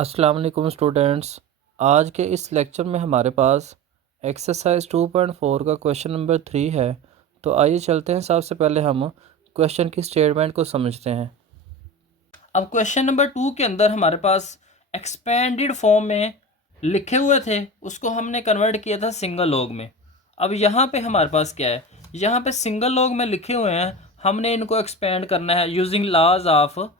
अस्सलाम वालेकुम स्टूडेंट्स। आज के इस लेक्चर में हमारे पास एक्सरसाइज 2.4 का क्वेश्चन नंबर 3 है। तो आइए चलते हैं, सबसे पहले हम क्वेश्चन की स्टेटमेंट को समझते हैं। अब क्वेश्चन नंबर 2 के अंदर हमारे पास एक्सपेंडेड फॉर्म में लिखे हुए थे, उसको हमने कन्वर्ट किया था सिंगल लॉग में। अब यहाँ पे हमारे पास क्या है, यहाँ पे सिंगल लॉग में लिखे हुए हैं, हमने इनको एक्सपेंड करना है यूजिंग लॉज ऑफ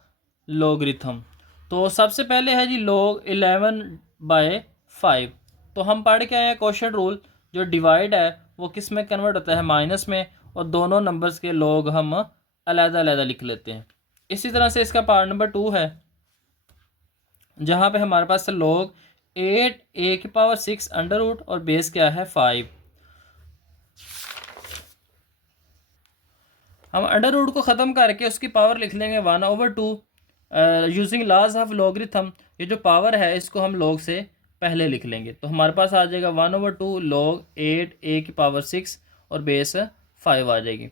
लॉगरिथम। तो सबसे पहले है जी log 11/5। तो हम पढ़ के आए हैं क्वेश्चन रूल, जो डिवाइड है वो किस में कन्वर्ट होता है, माइनस में, और दोनों नंबर्स के log हम अलग-अलग लिख लेते हैं। इसी तरह से इसका पार्ट नंबर 2 है, जहाँ पे हमारे पास है log 8 a⁻6 अंडर रूट और बेस क्या है 5। हम अंडर रूट को ख़त्म करके उसकी पावर लिख लेंगे 1/2 यूजिंग लॉज ऑफ लॉगरिथम। ये जो पावर है इसको हम log से पहले लिख लेंगे, तो हमारे पास आ जाएगा 1/2 log 8 a⁻6 और बेस 5 आ जाएगी।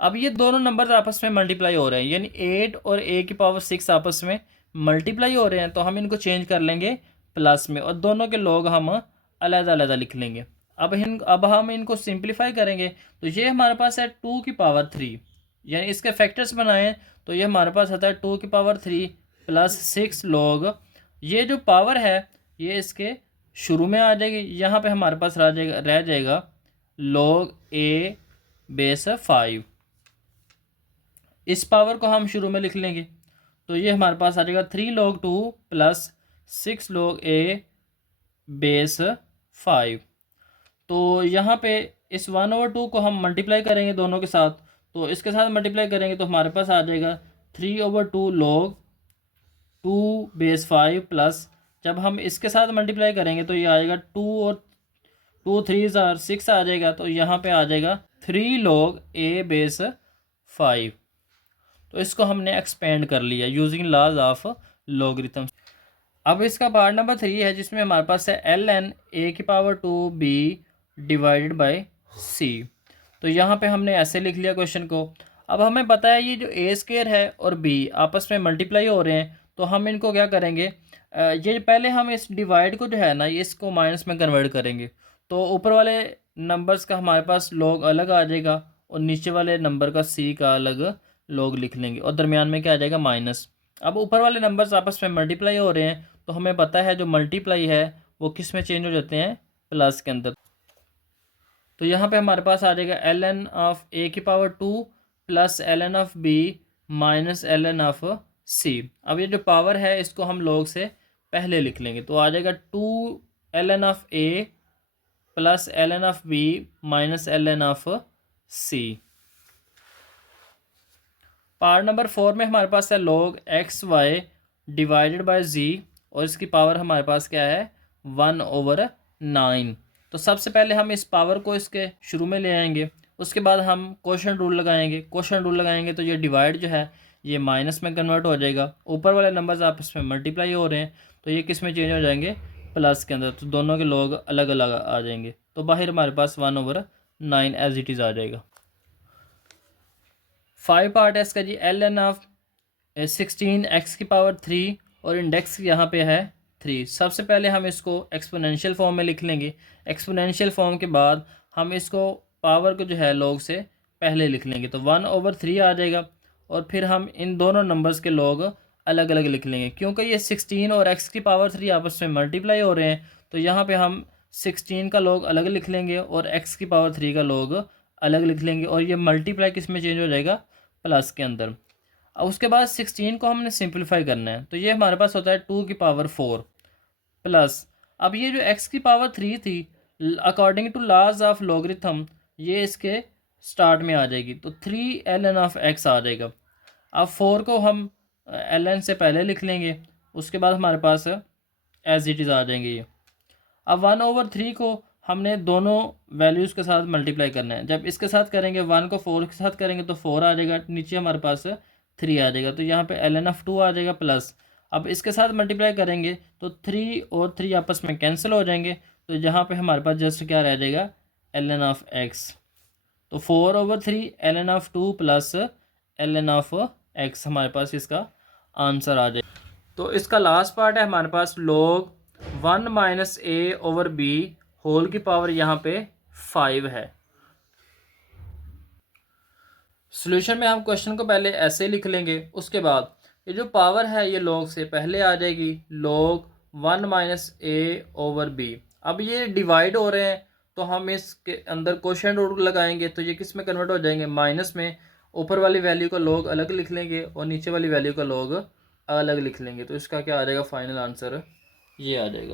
अब ये दोनों नंबर आपस में मल्टीप्लाई हो रहे हैं, यानी 8 और a⁻6 आपस में मल्टीप्लाई हो रहे हैं, तो हम इनको चेंज कर लेंगे प्लस में, और दोनों के log हम अलग-अलग लिख लेंगे। अब हम इनको सिंप्लीफाई करेंगे, तो ये हमारे पास है 2⁻3, यानी इसके फैक्टर्स बनाएं तो ये हमारे पास आता है 2⁻3 + 6 log। ये जो पावर है ये इसके शुरू में आ जाएगी, यहाँ पे हमारे पास रह जाएगा log a बेस 5। इस पावर को हम शुरू में लिख लेंगे, तो ये हमारे पास आ जाएगा 3 log 2 + 6 log a बेस 5। तो यहाँ पे इस 1/2 को हम मल्टीप्लाई करेंगे दोनों के साथ, तो इसके साथ मल्टीप्लाई करेंगे तो हमारे पास आ जाएगा 3/2 log 2 बेस 5 प्लस, जब हम इसके साथ मल्टीप्लाई करेंगे तो ये आएगा 2 और 2 3 6 आ जाएगा, तो यहाँ पे आ जाएगा 3 log a बेस 5। तो इसको हमने एक्सपेंड कर लिया यूजिंग लॉज ऑफ लॉगरिथम। अब इसका पार्ट नंबर 3 है, जिसमें हमारे पास है ln a⁻2b divided by c। तो यहाँ पे हमने ऐसे लिख लिया क्वेश्चन को। अब हमें पता है ये जो a² है और b आपस में मल्टीप्लाई हो रहे हैं, तो हम इनको क्या करेंगे, ये पहले हम इस डिवाइड को जो है ना, ये इसको माइनस में कन्वर्ट करेंगे, तो ऊपर वाले नंबर्स का हमारे पास log अलग आ जाएगा और नीचे वाले नंबर का c का अलग log लिख लेंगे, और दरमियान में क्या आ जाएगा माइनस। अब ऊपर वाले नंबर्स आपस में मल्टीप्लाई हो रहे हैं, तो हमें पता है जो मल्टीप्लाई है वो किस में चेंज हो जाते हैं, प्लस के अंदर। तो यहाँ पे हमारे पास आ जाएगा ln of a⁻2 + ln of b minus ln of c। अब ये जो पावर है इसको हम log से पहले लिख लेंगे, तो आ जाएगा 2 ln of a + ln of b minus ln of c। Part number 4 में हमारे पास है log xy divided by z, और इसकी पावर हमारे पास क्या है 1/9। तो सबसे पहले हम इस पावर को इसके शुरू में ले आएंगे, उसके बाद हम क्वोशंट रूल लगाएंगे तो ये डिवाइड जो है ये माइनस में कन्वर्ट हो जाएगा। ऊपर वाले नंबर्स आपस में मल्टीप्लाई हो रहे हैं, तो ये किस में चेंज हो जाएंगे, प्लस के अंदर, तो दोनों के log अलग अलग आ जाएंगे। तो बाहर हमारे पास 1/9 एज इट इज़ आ जाएगा। 5 पार्ट है इसका जी, ln ऑफ 16 x⁻3 और इंडेक्स यहाँ पे है 3। सबसे पहले हम इसको एक्सपोनेंशियल फॉर्म में लिख लेंगे। एक्सपोनेंशियल फॉर्म के बाद हम इसको पावर को जो है log से पहले लिख लेंगे, तो 1/3 आ जाएगा, और फिर हम इन दोनों नंबर्स के log अलग अलग लिख लेंगे, क्योंकि ये 16 और x⁻3 आपस में मल्टीप्लाई हो रहे हैं, तो यहाँ पे हम 16 का log अलग लिख लेंगे और x⁻3 का log अलग लिख लेंगे, और ये मल्टीप्लाई किस में चेंज हो जाएगा, प्लस के अंदर। अब उसके बाद 16 को हमने सिंप्लीफाई करना है, तो ये हमारे पास होता है 2⁻4 प्लस, अब ये जो x⁻3 थी according to laws of logarithm ये इसके स्टार्ट में आ जाएगी, तो 3 ln ऑफ x आ जाएगा। अब 4 को हम ln से पहले लिख लेंगे, उसके बाद हमारे पास एज इट इज़ आ जाएंगे ये। अब 1/3 को हमने दोनों वैल्यूज़ के साथ मल्टीप्लाई करना है। जब इसके साथ करेंगे 1 को 4 के साथ करेंगे तो 4 आ जाएगा, नीचे हमारे पास 3 आ जाएगा, तो यहाँ पे ln ऑफ 2 आ जाएगा प्लस। अब इसके साथ मल्टीप्लाई करेंगे तो 3 और 3 आपस में कैंसिल हो जाएंगे, तो यहाँ पे हमारे पास जस्ट क्या रह जाएगा, ln ऑफ x। तो 4/3 ln of 2 plus ln of x हमारे पास इसका आंसर आ जाएगा। तो इसका लास्ट पार्ट है हमारे पास log 1 माइनस ए ओवर बी होल की पावर यहाँ पे 5 है। सॉल्यूशन में हम क्वेश्चन को पहले ऐसे लिख लेंगे, उसके बाद ये जो पावर है ये log से पहले आ जाएगी, log 1 माइनस ए ओवर बी। अब ये डिवाइड हो रहे हैं तो हम इसके अंदर क्वोशिएंट रूट लगाएंगे तो ये किस में कन्वर्ट हो जाएंगे, माइनस में। ऊपर वाली वैल्यू को log अलग लिख लेंगे और नीचे वाली वैल्यू को log अलग लिख लेंगे। तो इसका क्या आ जाएगा, फाइनल आंसर ये आ जाएगा।